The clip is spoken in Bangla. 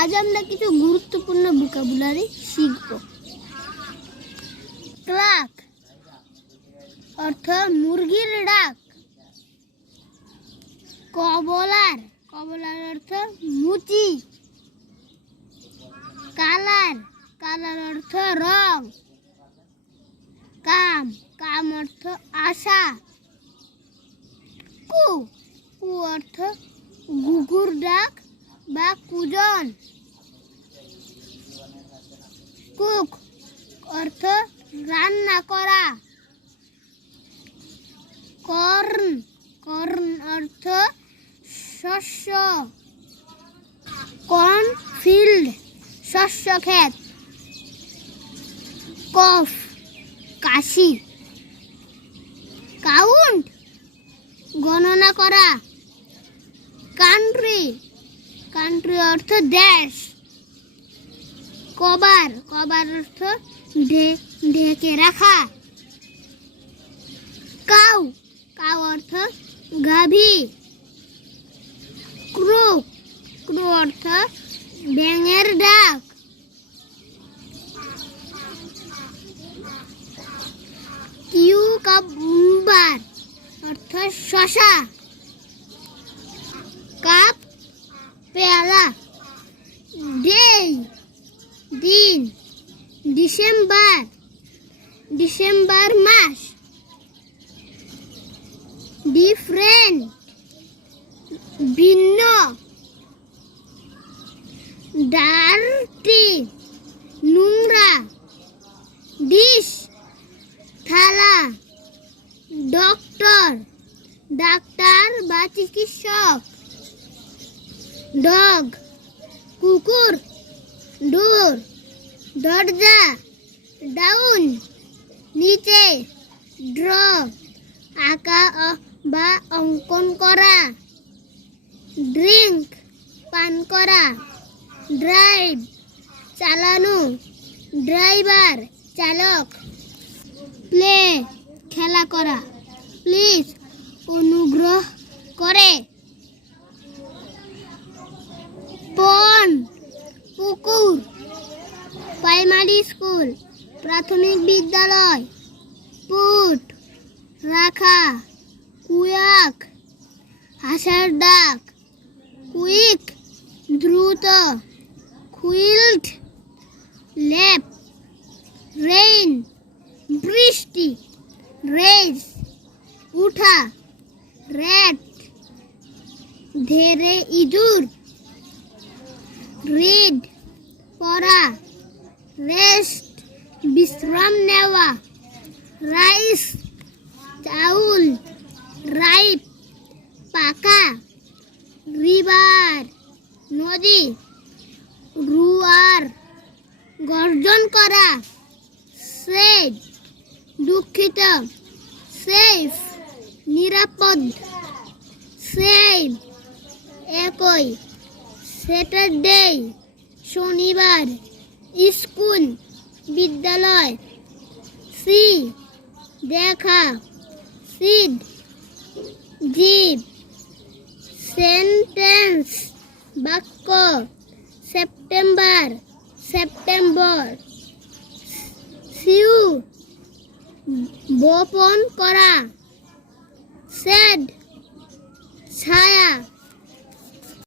আজ আমরা কিছু গুরুত্বপূর্ণ ভোকাবুলারি শিখব। ক্লাক, অর্থ মুরগির ডাক। কবলার কবলার অর্থ মুচি। কালার কালার অর্থ রং। কাম কাম অর্থ আশা। কু কু অর্থ গুগুর ডাক। বা কুজন। কুক, অর্থ রান্না করা। কর্ন কর্ন অর্থ শস্য। কর্ন ফিল্ড শস্য ক্ষেত। কফ, কাশি। কাউন্ট, গণনা করা। কান্ট্রি কান্ট্রি অর্থ দেশ। কবার কবার অর্থ ঢেকে রাখা। কাউ কাউ অর্থ গাভী। ক্রু ক্রু অর্থ ব্যাঙের ডাক। কিউকাম্বার অর্থ শশা। ডিসেম্বর ডিসেম্বর মাস। ডিফারেন্ট ভিন্ন। ডার্টি, নোংরা। ডিশ থালা। ডক্টর ডাক্তার বা চিকিৎসক। ডগ কুকুর। ডোর দরজা। ডাউন নিচে ড্র আঁকা বা অঙ্কন করা ড্রিঙ্ক পান করা ড্রাইভ চালানো ড্রাইভার চালক প্লে খেলা করা প্লিজ অনুগ্রহ করে পন পুকুর প্রাইমারি স্কুল প্রাথমিক বিদ্যালয়। পুট, রাখা, কুয়াক, হাসার ডাক, কুইক, দ্রুত, কুইল্ট, লেপ, রেইন, বৃষ্টি, রেজ, উঠা রেড ধেরে ইঁদুর, রিড, পড়া, রেস্ট বিশ্রাম নেওয়া। রাইস চাউল, রাইপ, পাকা রিভার, নদী, রুয়ার গর্জন করা। সেফ, দুঃখিত। সেফ, নিরাপদ। সেফ, একই। স্যাটারডে, শনিবার, স্কুল। বিদ্যালয়। সি দেখা। সিড জীব। সেন্টেন্স বাক্য। September September. সিউ বপন করা। সেড